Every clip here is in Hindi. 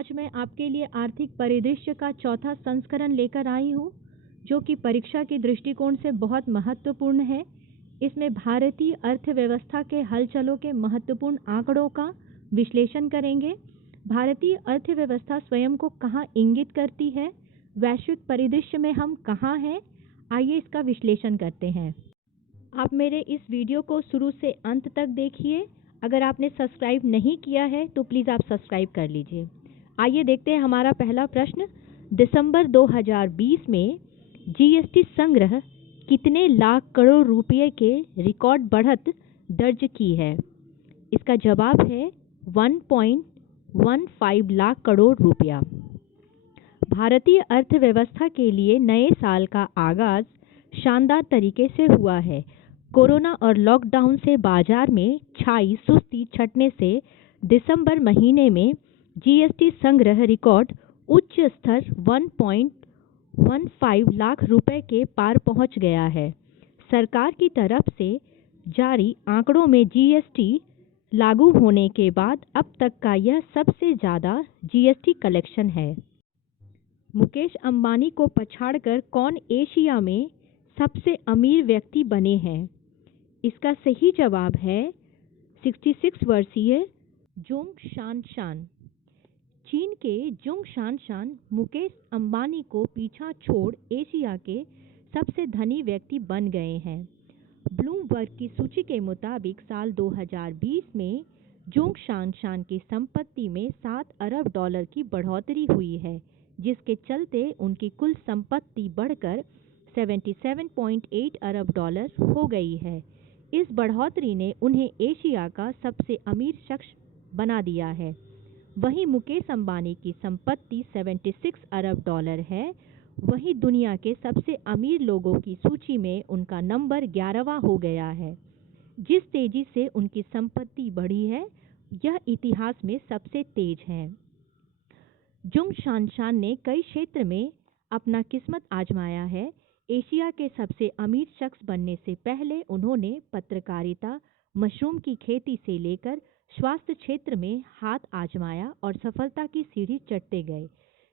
आज मैं आपके लिए आर्थिक परिदृश्य का चौथा संस्करण लेकर आई हूँ, जो कि परीक्षा के दृष्टिकोण से बहुत महत्वपूर्ण है। इसमें भारतीय अर्थव्यवस्था के हलचलों के महत्वपूर्ण आंकड़ों का विश्लेषण करेंगे। भारतीय अर्थव्यवस्था स्वयं को कहाँ इंगित करती है, वैश्विक परिदृश्य में हम कहाँ हैं, आइए इसका विश्लेषण करते हैं। आप मेरे इस वीडियो को शुरू से अंत तक देखिए। अगर आपने सब्सक्राइब नहीं किया है तो प्लीज़ आप सब्सक्राइब कर लीजिए। आइए देखते हैं हमारा पहला प्रश्न। दिसंबर 2020 में जीएसटी संग्रह कितने लाख करोड़ रुपए के रिकॉर्ड बढ़त दर्ज की है? इसका जवाब है 1.15 लाख करोड़ रुपया। भारतीय अर्थव्यवस्था के लिए नए साल का आगाज शानदार तरीके से हुआ है। कोरोना और लॉकडाउन से बाजार में छाई सुस्ती छटने से दिसंबर महीने में जीएसटी संग्रह रिकॉर्ड उच्च स्तर 1.15 लाख रुपए के पार पहुंच गया है। सरकार की तरफ से जारी आंकड़ों में जीएसटी लागू होने के बाद अब तक का यह सबसे ज़्यादा जीएसटी कलेक्शन है। मुकेश अंबानी को पछाड़कर कौन एशिया में सबसे अमीर व्यक्ति बने हैं? इसका सही जवाब है 66 वर्षीय जुंग शानशान। चीन के जुंग शानशान मुकेश अंबानी को पीछा छोड़ एशिया के सबसे धनी व्यक्ति बन गए हैं। ब्लूमबर्ग की सूची के मुताबिक साल 2020 में जुंग शानशान की संपत्ति में $7 अरब की बढ़ोतरी हुई है, जिसके चलते उनकी कुल संपत्ति बढ़कर 77.8 अरब डॉलर हो गई है। इस बढ़ोतरी ने उन्हें एशिया का सबसे अमीर शख्स बना दिया है। वहीं मुकेश अंबानी की संपत्ति 76 अरब डॉलर है। वहीं दुनिया के सबसे अमीर लोगों की सूची में उनका नंबर 11वां हो गया है। जिस तेजी से उनकी संपत्ति बढ़ी है, यह इतिहास में सबसे तेज है। जुंग शानशान ने कई क्षेत्र में अपना किस्मत आजमाया है। एशिया के सबसे अमीर शख्स बनने से पहले उन्होंने पत्रकारिता, मशरूम की खेती से लेकर स्वास्थ्य क्षेत्र में हाथ आजमाया और सफलता की सीढ़ी चढ़ते गए।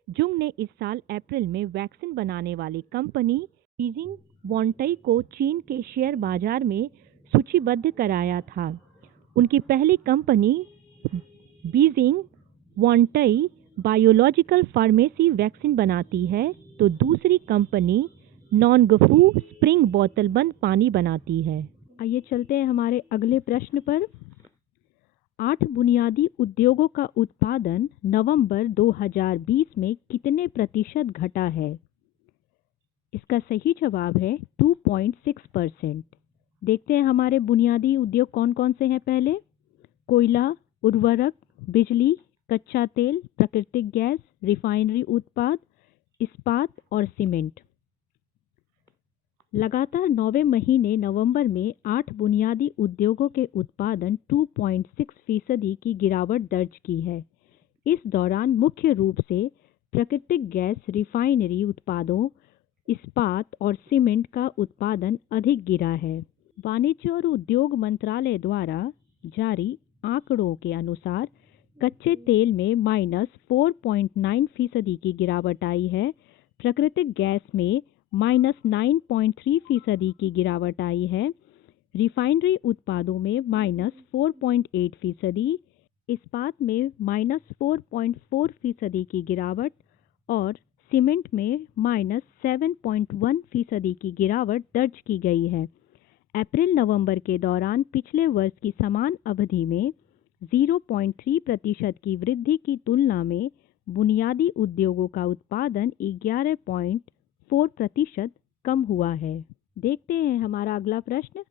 जुंग ने इस साल अप्रैल में वैक्सीन बनाने वाली कंपनी बीजिंग वॉन्टई को चीन के शेयर बाजार में सूचीबद्ध कराया था। उनकी पहली company Beijing Wantai biological pharmacy vaccine बनाती है, तो दूसरी कंपनी नॉनगफू स्प्रिंग बोतलबंद पानी बनाती है। आइए चलते हैं हमारे अगले प्रश्न पर। 8 बुनियादी उद्योगों का उत्पादन नवंबर 2020 में कितने प्रतिशत घटा है? इसका सही जवाब है 2.6%। देखते हैं हमारे बुनियादी उद्योग कौन कौन से हैं। पहले कोयला, उर्वरक, बिजली, कच्चा तेल, प्राकृतिक गैस, रिफाइनरी उत्पाद, इस्पात और सीमेंट। लगातार 9वें महीने नवंबर में 8 बुनियादी उद्योगों के उत्पादन 2.6% की गिरावट दर्ज की है। इस दौरान मुख्य रूप से प्राकृतिक गैस, रिफाइनरी उत्पादों, इस्पात और सीमेंट का उत्पादन अधिक गिरा है। वाणिज्य और उद्योग मंत्रालय द्वारा जारी आंकड़ों के अनुसार कच्चे तेल में -4.9% की गिरावट आई है। प्राकृतिक गैस में -9.3% की गिरावट आई है। रिफाइनरी उत्पादों में -4.8%, इस्पात में -4.4% की गिरावट और सीमेंट में -7.1% की गिरावट दर्ज की गई है। अप्रैल नवंबर के दौरान पिछले वर्ष की समान अवधि में 0.3% की वृद्धि की तुलना में बुनियादी उद्योगों का उत्पादन 11.4% कम हुआ है। देखते हैं हमारा अगला प्रश्न।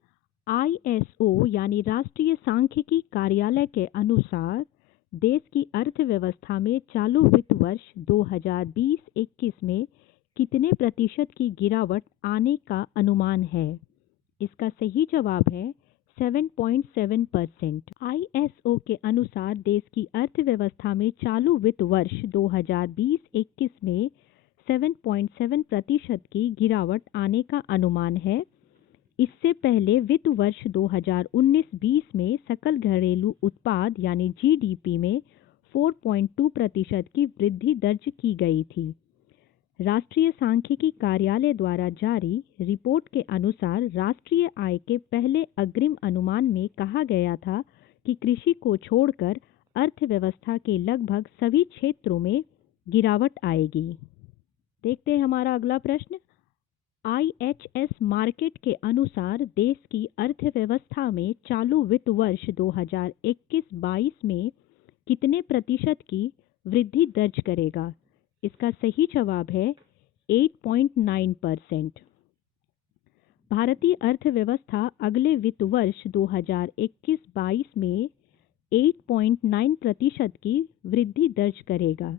ISO यानी राष्ट्रीय सांख्यिकी कार्यालय के अनुसार देश की अर्थव्यवस्था में चालू वित्त वर्ष 2020-21 में कितने प्रतिशत की गिरावट आने का अनुमान है? इसका सही जवाब है 7.7%। ISO के अनुसार देश की अर्थव्यवस्था में चालू वित्त वर्ष 2020-21 में 7.7% की गिरावट आने का अनुमान है। इससे पहले वित्त वर्ष 2019-20 में सकल घरेलू उत्पाद यानी GDP में 4.2% की वृद्धि दर्ज की गई थी। राष्ट्रीय सांख्यिकी कार्यालय द्वारा जारी रिपोर्ट के अनुसार राष्ट्रीय आय के पहले अग्रिम अनुमान में कहा गया था कि कृषि को छोड़कर अर्थव्यवस्था के लगभग सभी क्षेत्रों में गिरावट आएगी। देखते हैं हमारा अगला प्रश्न। IHS मार्केट के अनुसार देश की अर्थव्यवस्था में चालू वित्त वर्ष 2021-22 में कितने प्रतिशत की वृद्धि दर्ज करेगा? इसका सही जवाब है 8.9%। भारतीय अर्थव्यवस्था अगले वित्त वर्ष 2021-22 में 8.9% की वृद्धि दर्ज करेगा,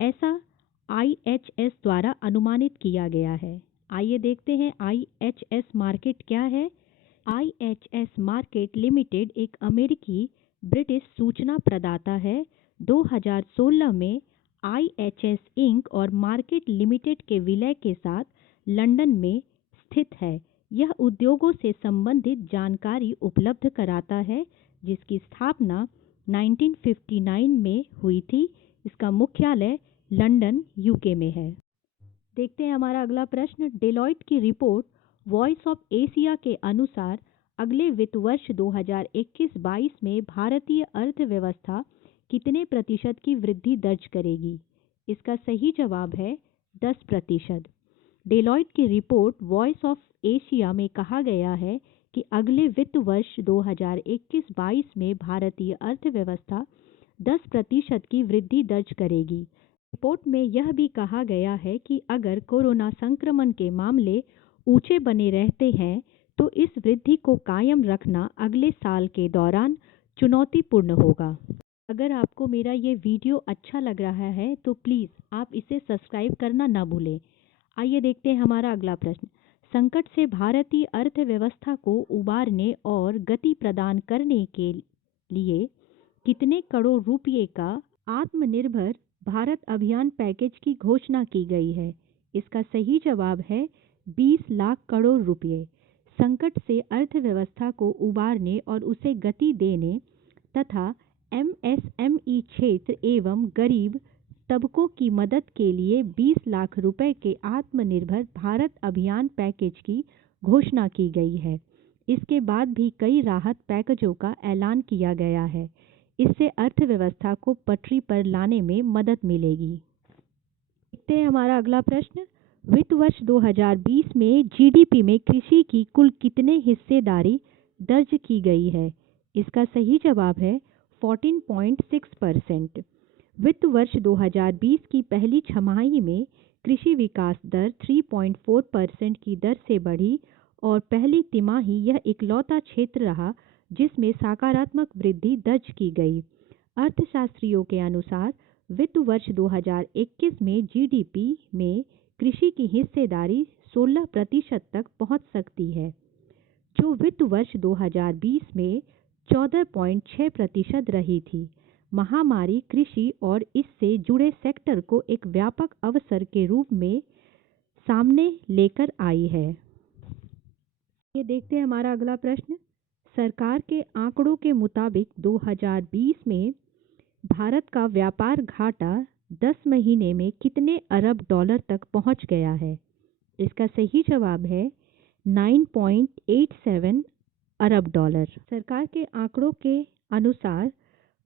ऐसा IHS द्वारा अनुमानित किया गया है। आइए देखते हैं IHS मार्केट क्या है। IHS मार्केट लिमिटेड एक अमेरिकी ब्रिटिश सूचना प्रदाता है। 2016 में IHS इंक और मार्केट लिमिटेड के विलय के साथ लंदन में स्थित है। यह उद्योगों से संबंधित जानकारी उपलब्ध कराता है, जिसकी स्थापना 1959 में हुई थी। इसका मुख्यालय लंदन, यूके में है। देखते हैं हमारा अगला प्रश्न। डेलॉयट की रिपोर्ट वॉइस ऑफ एशिया के अनुसार अगले वित्त वर्ष 2021-22 में भारतीय अर्थव्यवस्था कितने प्रतिशत की वृद्धि दर्ज करेगी? इसका सही जवाब है 10%। डेलॉयट की रिपोर्ट वॉइस ऑफ एशिया में कहा गया है कि अगले वित्त वर्ष 2021-22 में भारतीय अर्थव्यवस्था 10% की वृद्धि दर्ज करेगी। रिपोर्ट में यह भी कहा गया है कि अगर कोरोना संक्रमण के मामले ऊंचे बने रहते हैं तो इस वृद्धि को कायम रखना अगले साल के दौरान चुनौतीपूर्ण होगा। अगर आपको मेरा ये वीडियो अच्छा लग रहा है तो प्लीज़ आप इसे सब्सक्राइब करना ना भूलें। आइए देखते हैं हमारा अगला प्रश्न। संकट से भारतीय अर्थव्यवस्था को उबारने और गति प्रदान करने के लिए कितने करोड़ रुपये का आत्मनिर्भर भारत अभियान पैकेज की घोषणा की गई है? इसका सही जवाब है 20 लाख करोड़ रुपये। संकट से अर्थव्यवस्था को उबारने और उसे गति देने तथा MSME क्षेत्र एवं गरीब तबकों की मदद के लिए 20 लाख रुपए के आत्मनिर्भर भारत अभियान पैकेज की घोषणा की गई है। इसके बाद भी कई राहत पैकेजों का ऐलान किया गया है। इससे अर्थव्यवस्था को पटरी पर लाने में मदद मिलेगी। देखते हैं हमारा अगला प्रश्न। वित्त वर्ष 2020 में GDP में कृषि की कुल कितने हिस्सेदारी दर्ज की गई है? इसका सही जवाब है 14.6%। वित्त वर्ष 2020 की पहली छमाही में कृषि विकास दर 3.4% की दर से बढ़ी और पहली तिमाही यह इकलौता क्षेत्र रहा जिसमें सकारात्मक वृद्धि दर्ज की गई। अर्थशास्त्रियों के अनुसार वित्त वर्ष 2021 में GDP में कृषि की हिस्सेदारी 16% तक पहुंच सकती है, जो वित्त वर्ष 2020 में 14.6% रही थी। महामारी कृषि और इससे जुड़े सेक्टर को एक व्यापक अवसर के रूप में सामने लेकर आई है। ये देखते हैं हमारा अगला प्रश्न। सरकार के आंकड़ों के मुताबिक 2020 में भारत का व्यापार घाटा 10 महीने में कितने अरब डॉलर तक पहुंच गया है? इसका सही जवाब है 9.87 अरब डॉलर। सरकार के आंकड़ों के अनुसार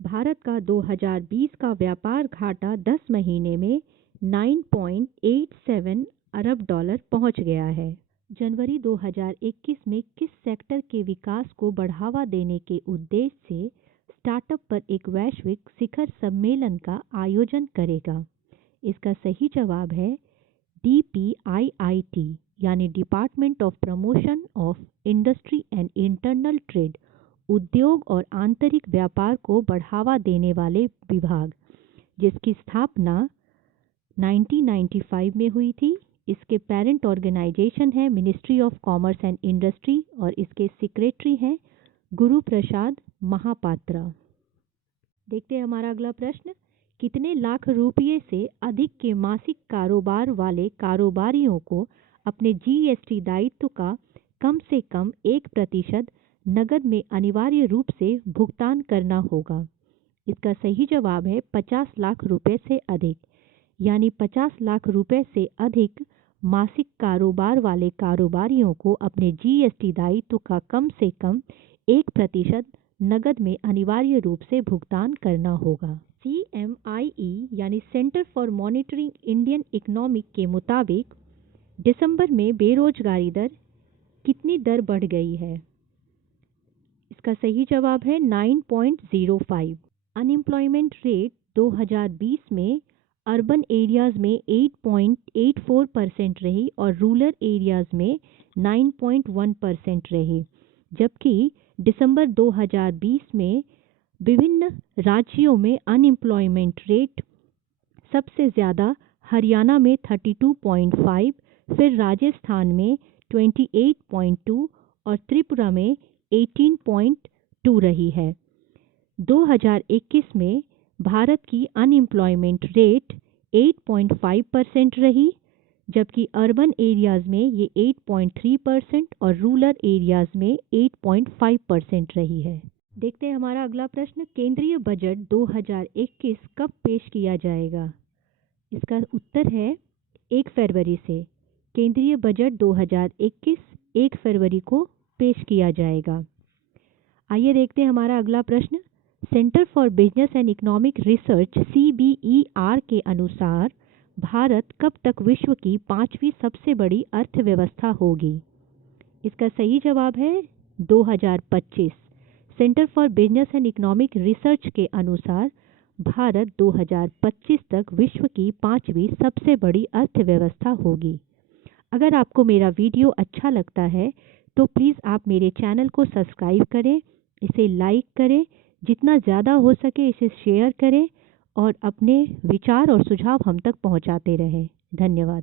भारत का 2020 का व्यापार घाटा 10 महीने में 9.87 अरब डॉलर पहुंच गया है। जनवरी 2021 में किस सेक्टर के विकास को बढ़ावा देने के उद्देश्य से स्टार्टअप पर एक वैश्विक शिखर सम्मेलन का आयोजन करेगा? इसका सही जवाब है DPIIT यानी department of promotion of industry and internal trade, उद्योग और आंतरिक व्यापार को बढ़ावा देने वाले विभाग, जिसकी स्थापना 1995 में हुई थी। इसके पेरेंट ऑर्गेनाइजेशन है ministry of commerce and industry और इसके सेक्रेटरी हैं गुरु प्रसाद महापात्रा। देखते हैं हमारा अगला प्रश्न। कितने लाख रुपये से अधिक के मासिक कारोबार वाले कारोबारियों को अपने GST दायित्व का कम से कम 1% नकद में अनिवार्य रूप से भुगतान करना होगा? इसका सही जवाब है 50 लाख रुपए से अधिक, यानी 50 लाख रुपए से अधिक मासिक कारोबार वाले कारोबारियों को अपने जीएसटी दायित्व का कम से कम 1% नकद में अनिवार्य रूप से भुगतान करना होगा। CMIE यानी centre for monitoring Indian economic के मुताबिक दिसंबर में बेरोजगारी दर कितनी दर बढ़ गई है? इसका सही जवाब है 9.05। अनएम्प्लॉयमेंट रेट 2020 में अर्बन एरियाज में 8.84% रही और रूरल एरियाज में 9.1% रही, जबकि दिसंबर 2020 में विभिन्न राज्यों में अनएम्प्लॉयमेंट रेट सबसे ज़्यादा हरियाणा में 32.5, फिर राजस्थान में 28.2 और त्रिपुरा में 18.2 रही है। 2021 में भारत की अनएम्प्लॉयमेंट रेट 8.5% रही, जबकि अर्बन एरियाज में ये 8.3% और रूरल एरियाज में 8.5% रही है। देखते हैं हमारा अगला प्रश्न, केंद्रीय बजट 2021 कब पेश किया जाएगा? इसका उत्तर है 1 फरवरी से। केंद्रीय बजट 2021 1 फरवरी को पेश किया जाएगा। आइए देखते हैं हमारा अगला प्रश्न, centre for business and economic research CBER के अनुसार भारत कब तक विश्व की 5वीं सबसे बड़ी अर्थव्यवस्था होगी? इसका सही जवाब है 2025। Centre for business and economic research के अनुसार भारत 2025 तक विश्व की 5वीं सबसे बड़ी अर्थव्यवस्था होगी। अगर आपको मेरा वीडियो अच्छा लगता है तो प्लीज़ आप मेरे चैनल को सब्सक्राइब करें, इसे लाइक करें, जितना ज़्यादा हो सके इसे शेयर करें और अपने विचार और सुझाव हम तक पहुंचाते रहें। धन्यवाद।